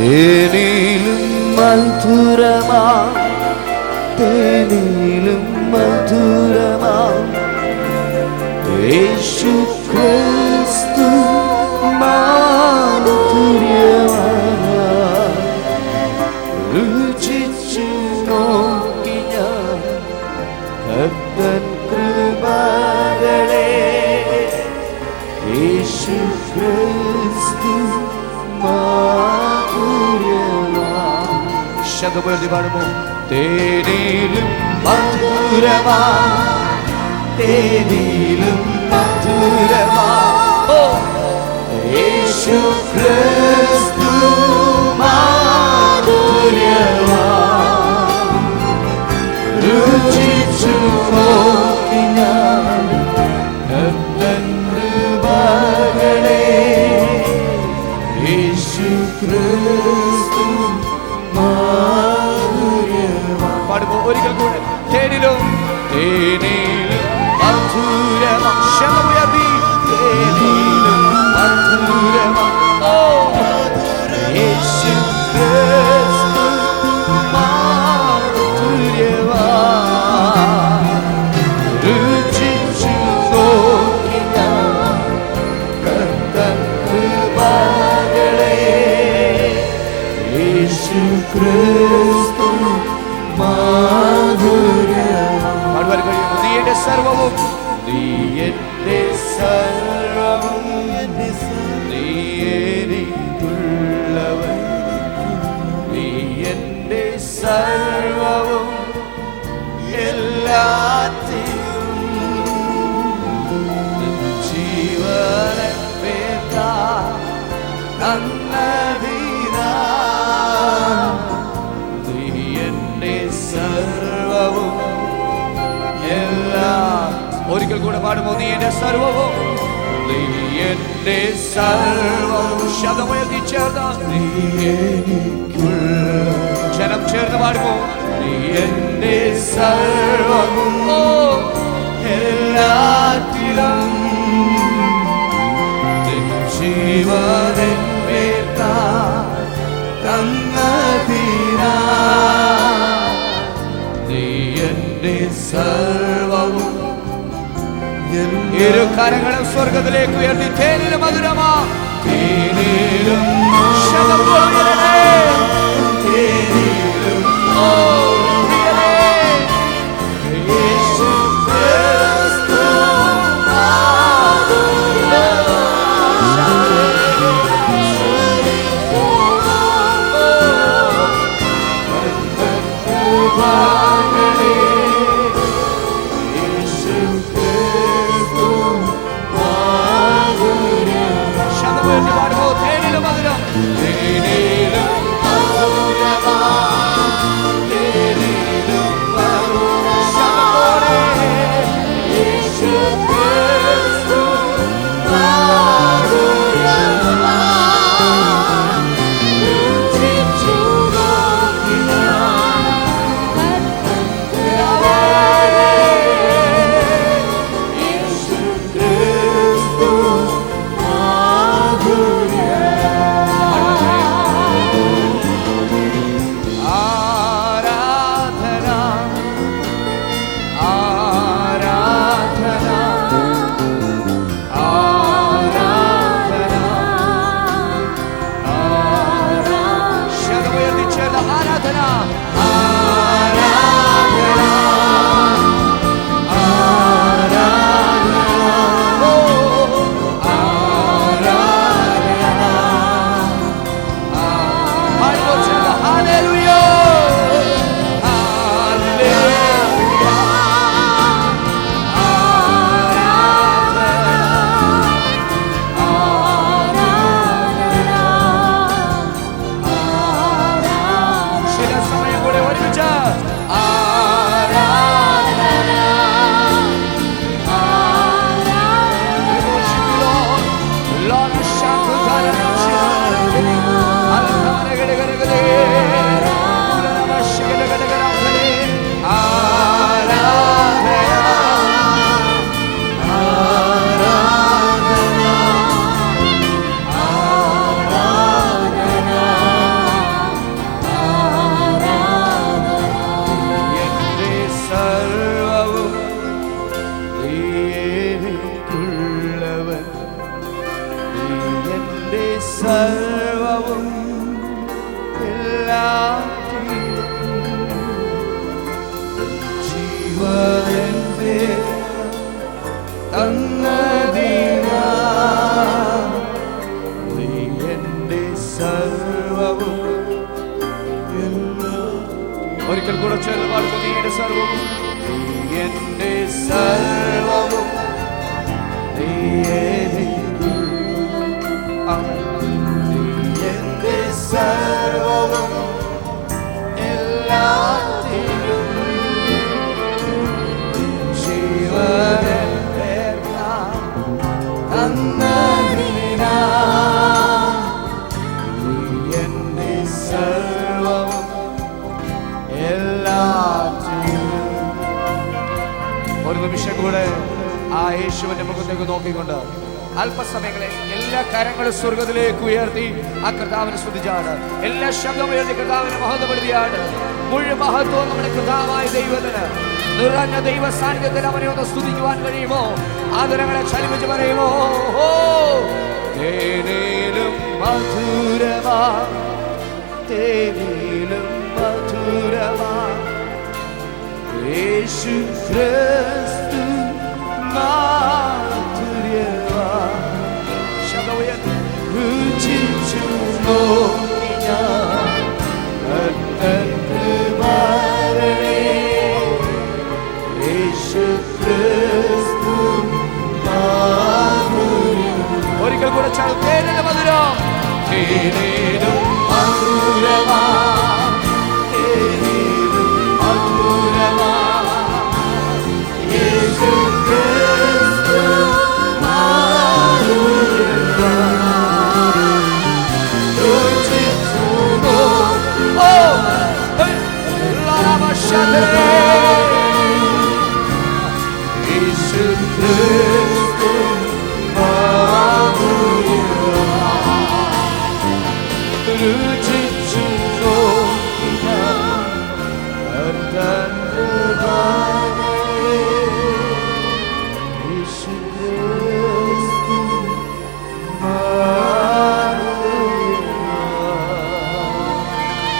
തേനിലും മധുരമാ തേനിലും മധുരമാ. യേശു ശതപതി പാടുമോ തേനിലും മധുരമാ തേനിലും മധുരമാ. ഓ. യേശു ക്രിസ്തു സർവവും ഒരിക്കൽ കൂടെ പാടുമോ നീ എന്റെ സർവവും നീ എന്റെ സർവവും ശതമുയർത്തി ചേർന്ന നീ എനിക്കുള്ള ജനം ചേർന്ന് ഇരു കരങ്ങളും സ്വർഗത്തിലേക്ക് ഉയർത്തി തേനിലും മധുരമാ. തേനിലും ശതം പോലെ തേനിലും ഓ ഒരിക്കൽ കൂടെ ചേർന്ന് പാടുന്നു നീ എന്റെ സർവവും. നീ എന്റെ സർവവും. നീ നിമിഷം കൂടെ ആ യേശുവിന്റെ മുഖത്തേക്ക് നോക്കിക്കൊണ്ട് അല്പസമയങ്ങളെ എല്ലാ കരങ്ങളും സ്വർഗത്തിലേക്ക് ഉയർത്തി ആ കർത്താവിനെ സ്തുതിച്ചാണ്. എല്ലാ ശബ്ദം ഉയർത്തി കർത്താവിനെ മഹത്വപ്പെടുത്തിയാണ്. മുഴുവൻ മഹത്വം നമ്മുടെ കർത്താവായ ദൈവത്തിന്. നിറഞ്ഞ ദൈവ സാന്നിധ്യത്തിൽ അവനെ ഒന്ന് സ്തുതിക്കുവാൻ കഴിയുമോ? ആദരങ്ങളെ ചലിപ്പിച്ച് പറയുമോ? തേനേലും മധുരമാ തേനേലും മധുരമാ. യേശു